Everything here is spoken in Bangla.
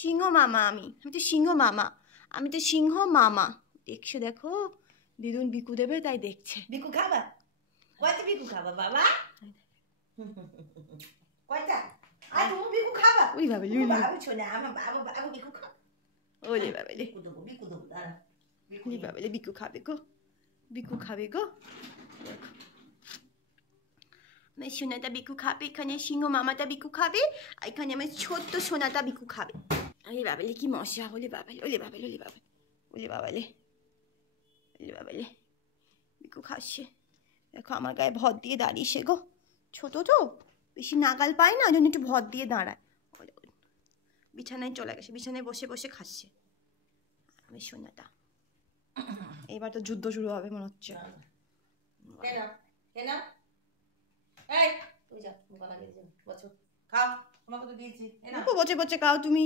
সিংহ মামা, আমি তো সিংহ মামা, আমি তো সিংহ মামা। দেখছো, দেখো দিদুন বিকু দেবে তাই দেখছে। বিকু খাবা? কয়টা বিকু খাবা বাবা? কয়টা? আর তুমি বিকু খাবা? ওই বাবা লুলু, বাবু ছোনা, আমার বাবু বিকু খা। ওলে বাবা লে, বিকু দেবো দাঁড়া। ওলে বাবা লে, বিকু খাবে গো, বিকু খাবে গো। দেখো আমার সোনাটা বিকু খাবে, এখানে সিংহ মামাটা বিকু খাবে, আর এখানে আমার ছোট্ট সোনাটা বিকু খাবে। আরে বাবালে কি মশা, ওলে বাবালে, ওলে বাবালে, ওলে বাবা, ওলে বাবালে, ওলে বাবালে, বিকু খাচ্ছে। দেখো আমার গায়ে ভর দিয়ে দাঁড়িয়েছে গো, ছোট তো বেশি নাগাল পায় না, ওই জন্য একটু ভর দিয়ে দাঁড়ায়। বিছানায় চলে গেছে, বিছানায় বসে বসে খাচ্ছে আমি সোনাটা। এবার তো যুদ্ধ শুরু হবে মনে হচ্ছে। কেন কেন এই তুই যা গলা গেছে বছর খাও, তোমাকে তো দিয়েছি। বচে বচে খাও তুমি।